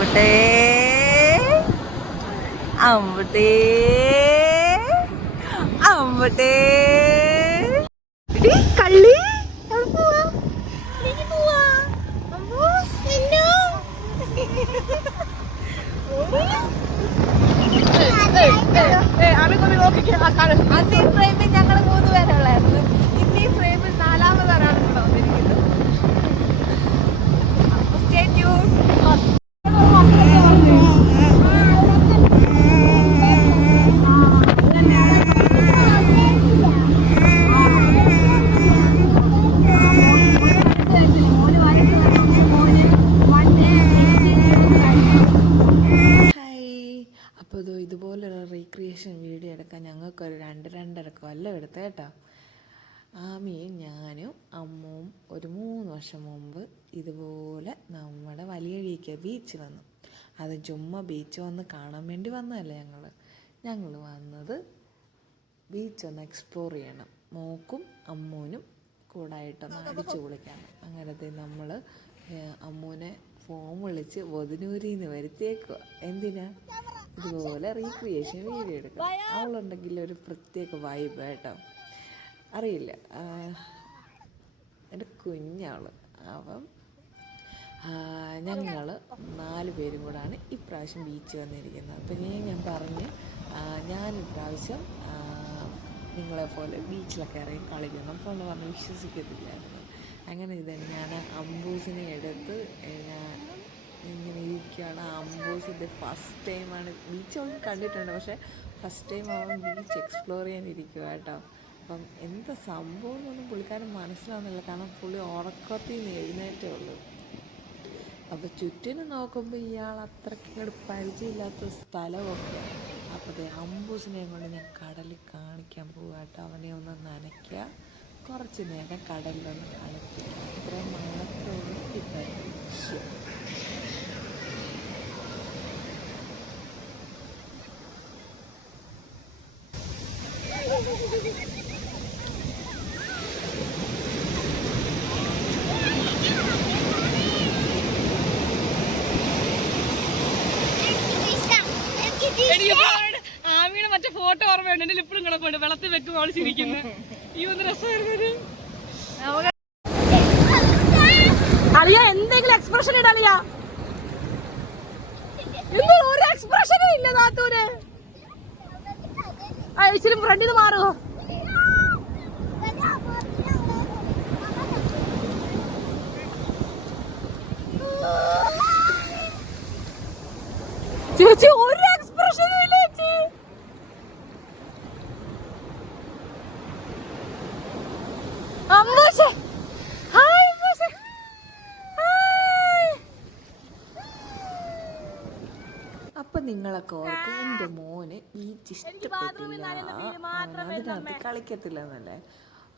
അമ്പട്ടേ അമ്പട്ടേ അമ്പട്ടേ കള്ളി ഞങ്ങൾ 3 പേരുള്ളായിരുന്നു. ഇന്നീ ഫ്രെയിമിൽ 4ാമതാണ് വന്നിരിക്കുന്നത്. Stay tune. അപ്പോൾ ഇതുപോലൊരു റീക്രിയേഷൻ വീഡിയോ എടുക്കാൻ ഞങ്ങൾക്കൊരു 2-2.5 കൊല്ലം എടുത്ത കേട്ടോ. ആമിയും ഞാനും അമ്മുവും ഒരു 3 വർഷം മുമ്പ് ഇതുപോലെ നമ്മുടെ വലിയഴീക്ക് ബീച്ച് വന്നു. അത് ചുമ്മാ ബീച്ച് വന്ന് കാണാൻ വേണ്ടി വന്നതല്ല. ഞങ്ങൾ വന്നത് ബീച്ച് ഒന്ന് എക്സ്പ്ലോർ ചെയ്യണം. മോക്കും അമ്മൂനും കൂടായിട്ടൊന്ന് അടിച്ചു പൊളിക്കണം. അങ്ങനത്തെ നമ്മൾ അമ്മൂനെ ഫോൺ വിളിച്ച് വധുനൂരിൽ നിന്ന് വരുത്തിയേക്കുക. എന്തിനാ? ഇതുപോലെ റീക്രിയേഷൻ വീഡിയോ എടുക്കാം. അവളുണ്ടെങ്കിൽ ഒരു പ്രത്യേക വൈബ് കേട്ടോ. അറിയില്ല, എൻ്റെ കുഞ്ഞാള്. അപ്പം ഞങ്ങൾ 4 പേരും കൂടാണ് ഇപ്രാവശ്യം ബീച്ച് വന്നിരിക്കുന്നത്. അപ്പം ഞാൻ പറഞ്ഞ് ഞാനിപ്രാവശ്യം നിങ്ങളെപ്പോലെ ബീച്ചിലൊക്കെ ഇറങ്ങി കളിക്കണം അപ്പോൾ ഒന്ന് പറഞ്ഞ് വിശ്വസിക്കത്തില്ലായിരുന്നു. അങ്ങനെ ഞാൻ അമ്പൂസിനെ എടുത്ത് ഇങ്ങനെ ഇരിക്കുകയാണ്. അമ്പൂസിൻ്റെ ഫസ്റ്റ് ടൈമാണ്. ബീച്ച് അവൾ കണ്ടിട്ടുണ്ട്, പക്ഷേ ഫസ്റ്റ് ടൈം അവൻ ബീച്ച് എക്സ്പ്ലോർ ചെയ്യാനിരിക്കുക കേട്ടോ. അപ്പം എന്താ സംഭവം എന്നൊന്നും പുള്ളിക്കാരൻ മനസ്സിലാവുന്നില്ല, കാരണം പുള്ളി ഉറക്കത്തിൽ നിന്ന് എഴുന്നേറ്റേ ഉള്ളൂ. അപ്പോൾ ചുറ്റിനും നോക്കുമ്പോൾ ഇയാൾ അത്രയ്ക്ക് ഇങ്ങോട്ട് പരിചയമില്ലാത്ത സ്ഥലമൊക്കെ. അപ്പോൾ അമ്പൂസിനെ കൊണ്ട് ഞാൻ കടലിൽ കാണിക്കാൻ പോകുക കേട്ടോ. അവനെ ഒന്ന് നനയ്ക്കുക, കുറച്ച് നേരം കടലിലൊന്ന് കളിപ്പിക്കുക. അത്ര മാത്രമുള്ള ഇപ്പം ആമിയുടെ മറ്റേ ഫോട്ടോ ഓർമ്മയുണ്ട്. എന്റെ ലിപ്പിടും കിടപ്പുണ്ട്. വെള്ളത്തിൽ വെക്കും അവള് ചിരിക്കുന്നു. ഈ ഒന്ന് രസമായിരുന്നു. അറിയാ എന്തെങ്കിലും എക്സ്പ്രഷൻ ഇടറിയാ? ഒരു എക്സ്പ്രഷനും ഇല്ല നാത്തൂര്. ഇച്ചിരി ഫ്രണ്ടിന് മാറുമോ? ചേച്ചി ഒരു എക്സ്പ്രഷനും ഇല്ല ചേച്ചി. അമ്മൂശേ ഹായ്. അമ്മൂശേ ഹായ്. അപ്പം നിങ്ങളൊക്കെ ഓർക്കും എൻ്റെ മോന് ബീച്ച് ഇഷ്ടപ്പെട്ടില്ല, അതിനകത്ത് കളിക്കത്തില്ലെന്നല്ലേ.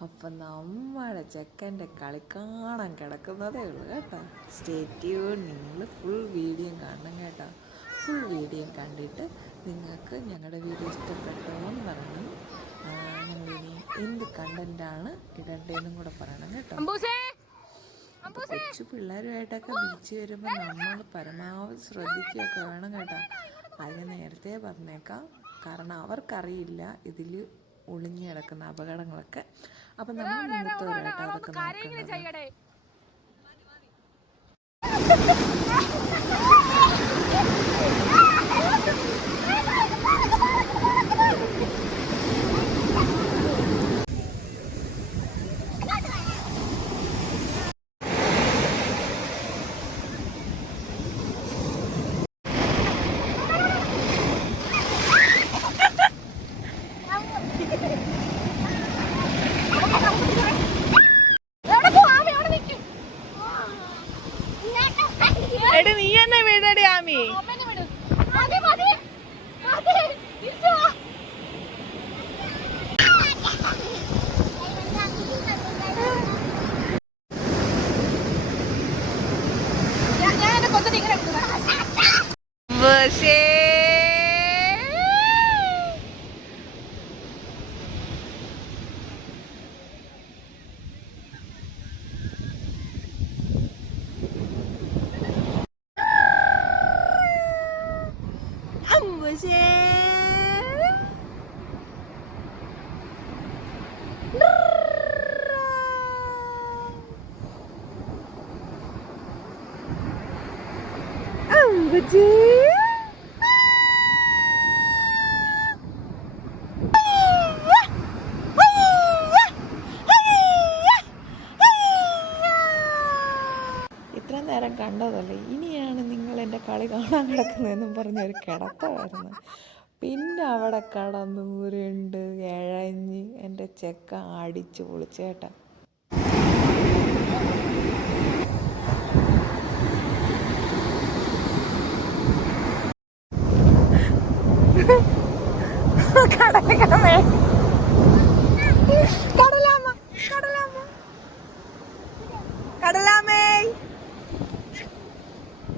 അപ്പം നമ്മുടെ ചെക്കൻ്റെ കളി കാണാൻ കിടക്കുന്നതേ ഉള്ളൂ കേട്ടോ. Stay tune. നിങ്ങൾ ഫുൾ വീഡിയോ കാണണം കേട്ടോ. ഫുൾ വീഡിയോ കണ്ടിട്ട് നിങ്ങൾക്ക് ഞങ്ങളുടെ വീഡിയോ ഇഷ്ടപ്പെട്ടോ എന്ന് പറയണം. ഞങ്ങളിനി എന്ത് കണ്ടൻറ്റാണ് ഇടേണ്ടതെന്നും കൂടെ പറയണം കേട്ടോ. കൊച്ചു പിള്ളേരുമായിട്ടൊക്കെ ബീച്ച് വരുമ്പോൾ നമ്മൾ പരമാവധി ശ്രദ്ധിക്കുകയൊക്കെ വേണം കേട്ടോ. അത് നേരത്തെ പറഞ്ഞേക്കാം, കാരണം അവർക്കറിയില്ല ഇതിൽ ഒളിഞ്ഞു കിടക്കുന്ന അപകടങ്ങളൊക്കെ. അപ്പം നമ്മൾ മുമ്പത്തവരായിട്ട് അതൊക്കെ നോക്കുന്നത്. നീ എന്നെ വീടടി ആമി. അമ്പുശേ അമ്പുജി ഇത്ര നേരം കണ്ടതല്ലേ, ഇനിയാണ് നിങ്ങൾ എൻ്റെ കളി കാണാൻ കിടക്കുന്നതെന്നും പറഞ്ഞൊരു കിടത്തമായിരുന്നു. പിന്നെ അവിടെ കടന്ന് ഉരുണ്ട് ഇഴഞ്ഞ് എൻ്റെ ചെക്ക അടിച്ച് പൊളിച്ചേട്ടാ. കടലാമ കടലാമ കടലാമേ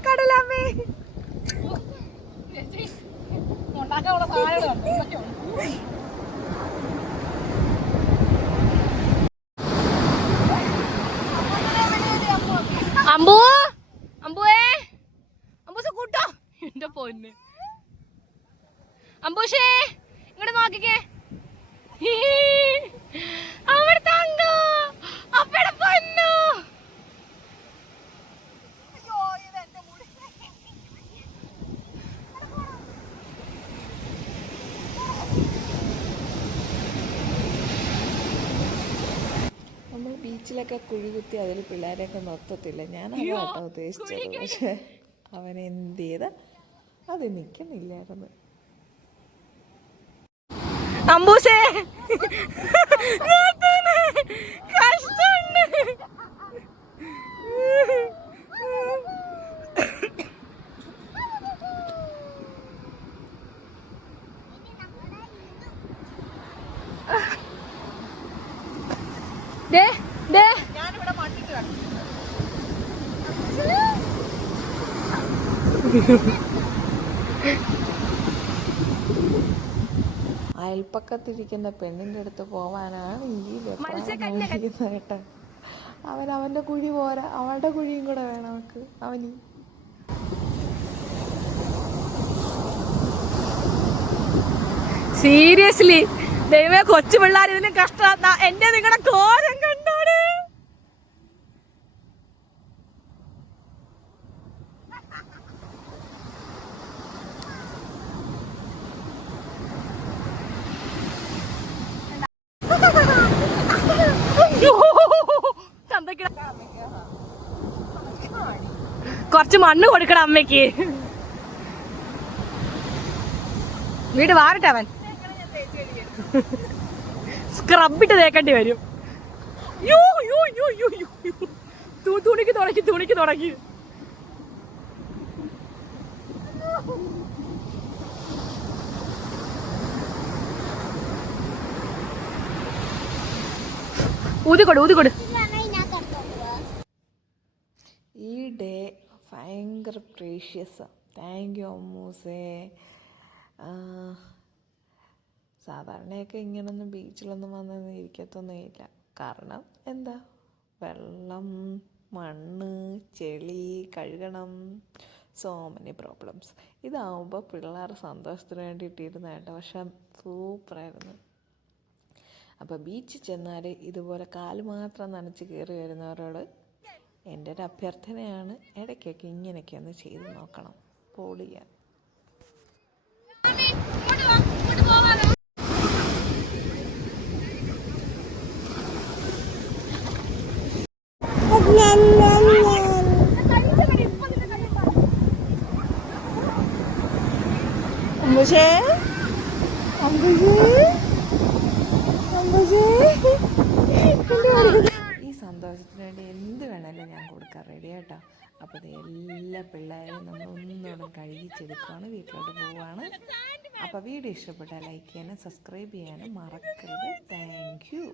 കടലാമേ ഉണ്ടാക്കാനുള്ള സാധനങ്ങൾ അമ്പൂ അമ്പുവേ അമ്പൂസ കൂട്ടോ എന്റെ പൊന്ന് അമ്പൂഷേ ഇങ്ങോട്ട് നോക്കിക്കേ അവിടെ തങ്കോ അപ്പടെ പൊന്നു നമ്മൾ ബീച്ചിലൊക്കെ കുഴികുത്തി അതിൽ പിള്ളേരെയൊക്കെ നിർത്തത്തില്ല. ഞാനതാ കേട്ടോ ഉദ്ദേശിച്ചത്. പക്ഷെ അവൻ എന്ത് ചെയ്ത അത് നിൽക്കുന്നില്ലായിരുന്നു. അമ്പൂസേ കഷ്ടണ്ട് ഞാനിവിടെ മണ്ണിട്ട് അയൽപ്പക്കത്തിരിക്കുന്ന പെണ്ണിൻ്റെ അടുത്ത് പോവാനാണ് ഈ വെപ്പാനിരിക്കുന്നത് കേട്ടോ. അവൻ്റെ കുഴി പോരാ, അവളുടെ കുഴിയും കൂടെ വേണം അവൾക്ക്. അവന് സീരിയസ്ലി ദൈവമേ, കൊച്ചു പിള്ളേർ ഇതിന് കഷ്ടം. എന്റെ നിങ്ങളുടെ കോരം കണ്ടോട്. കുറച്ച് മണ്ണ് കൊടുക്കണം അമ്മയ്ക്ക്. വീട് വാരട്ടെ അവൻ. സ്ക്രബിട്ട് തേക്കേണ്ടി വരും. തുണിക്ക് തുടങ്ങി. ഊതിക്കൊട്. ഈ ഡേ ഭയങ്കര പ്രേഷ്യസാണ്. Thank you അമ്മൂസേ. സാധാരണയൊക്കെ ഇങ്ങനൊന്നും ബീച്ചിലൊന്നും വന്നൊന്നും ഇരിക്കത്തൊന്നുമില്ല. കാരണം എന്താ, വെള്ളം, മണ്ണ്, ചെളി കഴുകണം, സോ മെനി പ്രോബ്ലംസ്. ഇതാവുമ്പോൾ പിള്ളേർ സന്തോഷത്തിന് വേണ്ടിയിട്ടിരുന്ന കേട്ടോ. പക്ഷെ സൂപ്പറായിരുന്നു. അപ്പോൾ ബീച്ചിൽ ചെന്നാൽ ഇതുപോലെ കാല് മാത്രം നനച്ച് കയറി വരുന്നവരോട് എൻ്റെ ഒരു അഭ്യർത്ഥനയാണ്, ഇടയ്ക്കൊക്കെ ഇങ്ങനെയൊക്കെ ഒന്ന് ചെയ്ത് നോക്കണം. പൊളിയാൻ. ഈ സന്തോഷത്തിന് വേണ്ടി എന്ത് വേണേലും ഞാൻ കൊടുക്കാൻ റെഡി കേട്ടോ. അപ്പോൾ ഇത് എല്ലാ പിള്ളേരെയും നമ്മൾ ഒന്നോടും കഴുകിച്ചെടുക്കുകയാണ്, വീട്ടിലോട്ട് പോവുകയാണ്. അപ്പോൾ വീഡിയോ ഇഷ്ടപ്പെട്ടാൽ ലൈക്ക് ചെയ്യാനും സബ്സ്ക്രൈബ് ചെയ്യാനും മറക്കരുത്. Thank you.